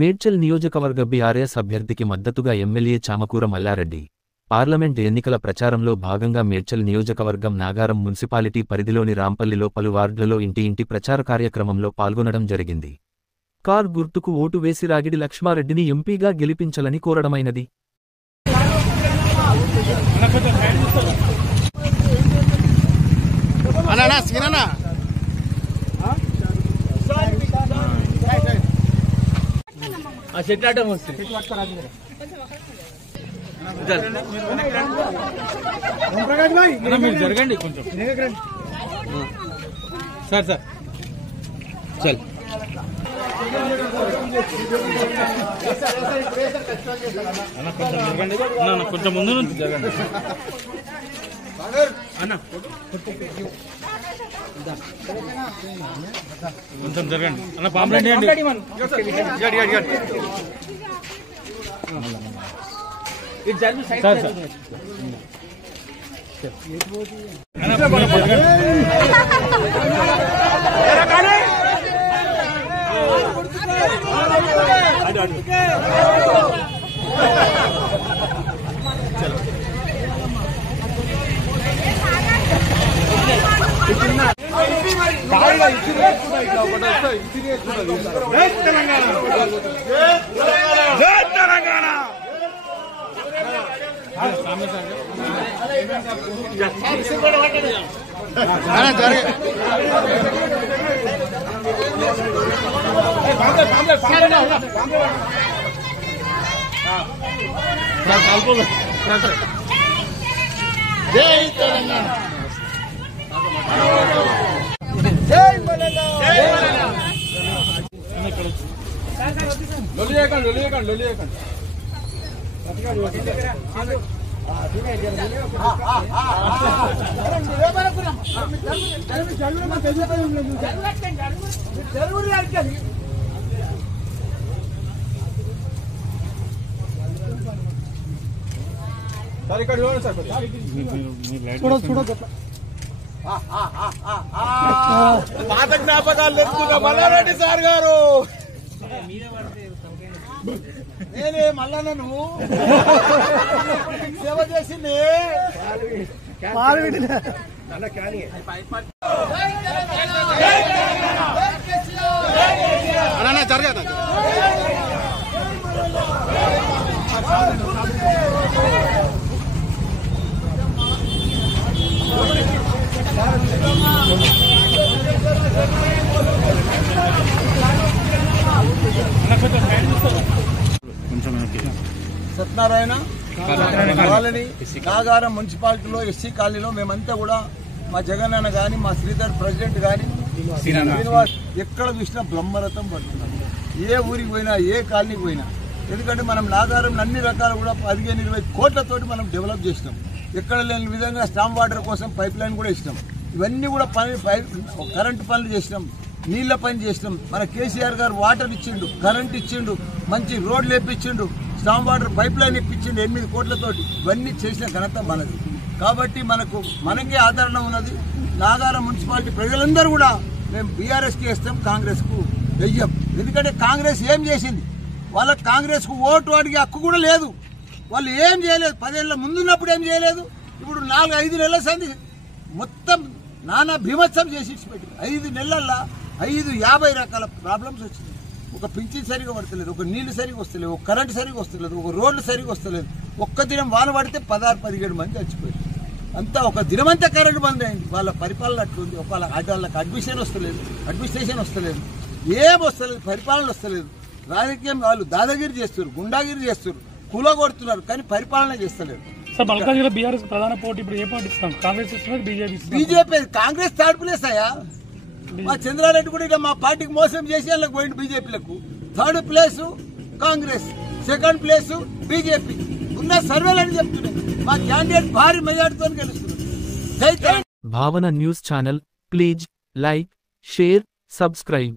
మేడ్చల్ నియోజకవర్గ బీఆర్ఎస్ అభ్యర్థికి మద్దతుగా ఎమ్మెల్యే చామకూర మల్లారెడ్డి పార్లమెంట్ ఎన్నికల ప్రచారంలో భాగంగా మేడ్చల్ నియోజకవర్గం నాగారం మున్సిపాలిటీ పరిధిలోని రాంపల్లిలో పలు వార్డులలో ఇంటి ప్రచార కార్యక్రమంలో పాల్గొనడం జరిగింది. కార్ గుర్తుకు ఓటు వేసి రాగిడి లక్ష్మారెడ్డిని ఎంపీగా గెలిపించాలని కోరడమైనది. జరగండి కొంచెం సార్ సార్ చల్ కొంచెం ముందు నుంచి జరగండి అన్న కొంచెం జరగండి అన్న పాంప్లెట్ సార్ పాత జ్ఞాపకాలు తెచ్చుకున్న మల్లారెడ్డి సార్ గారు నేనే మల్లన్నను సేవ చేసింది జరగదు సత్యనారాయణ కాలనీ నాగారం మున్సిపాలిటీలో ఎస్సీ కాలనీలో మేమంతా కూడా మా జగన్ అన్న కానీ మా శ్రీధర్ ప్రెసిడెంట్ కానీ శ్రీనివాస్ ఎక్కడ చూసినా బ్రహ్మరథం పడుతున్నాం. ఏ ఊరికి పోయినా ఏ కాలనీకి పోయినా ఎందుకంటే మనం నాగారం అన్ని రకాలు కూడా 15-20 కోట్లతోటి మనం డెవలప్ చేసినాం. ఎక్కడ లేని విధంగా స్టాంప్ వాటర్ కోసం పైప్ లైన్ కూడా ఇచ్చినాం. ఇవన్నీ కూడా కరెంటు పనులు చేసినాం, నీళ్ల పని చేసినాం. మన కేసీఆర్ గారు వాటర్ ఇచ్చిండు, కరెంట్ ఇచ్చిండు, మంచి రోడ్లు వేపించిండు, స్టాంప్ వాటర్ పైప్ లైన్ ఇప్పించిండు 8 కోట్లతోటి. ఇవన్నీ చేసిన ఘనత మనది. కాబట్టి మనకే ఆదరణ ఉన్నది. నాగారం మున్సిపాలిటీ ప్రజలందరూ కూడా మేము బీఆర్ఎస్కి వేస్తాం, కాంగ్రెస్కు వెయ్యం. ఎందుకంటే కాంగ్రెస్ ఏం చేసింది? వాళ్ళకి కాంగ్రెస్కు ఓటు అడిగే హక్కు కూడా లేదు. వాళ్ళు ఏం చేయలేదు. 10 ఏళ్ళ ముందున్నప్పుడు ఏం చేయలేదు. ఇప్పుడు 4-5 నెలల సంది మొత్తం నానా భీమత్సం చేసి పెట్టి 5 నెలల్లో 50 రకాల ప్రాబ్లమ్స్ వచ్చింది. ఒక పింఛన్ సరిగా పడతలేదు, ఒక నీళ్లు సరిగా వస్తలేదు, ఒక కరెంటు సరిగా వస్తలేదు, ఒక రోడ్లు సరిగా వస్తలేదు. ఒక్క దినం వాన పడితే 16-17 మంది చచ్చిపోయారు. అంతా ఒక దినమంతా కరెంటు బంద్ అయింది. వాళ్ళ పరిపాలన అట్లుంది. వాళ్ళకి అడ్మినిస్ట్రేషన్ వస్తలేదు, ఏం వస్తలేదు, పరిపాలన వస్తలేదు. రాజకీయం వాళ్ళు దాదాగిరి చేస్తారు, గుండాగిరి చేస్తారు, కూలగొడుతున్నారు, కానీ పరిపాలన చేస్తలేదు. ప్రధాన పోటీ ఇప్పుడు ఏ పార్టీ ఇస్తాం? కాంగ్రెస్ ఇస్తున్నారు, బీజేపీ. కాంగ్రెస్ థర్డ్ ప్లేస్ అయ్యా. మా చంద్రారెడ్డి కూడా ఇక మా పార్టీకి మోసం చేసి వాళ్ళకి పోయింది బీజేపీలకు. 3rd place Congress, 2nd place BJP. ఉన్న సర్వేలని చెప్తున్నాయి. మా క్యాండిడేట్ భారీ మెజార్టీతో గెలుస్తున్నారు. భావన news channel please like, share, subscribe.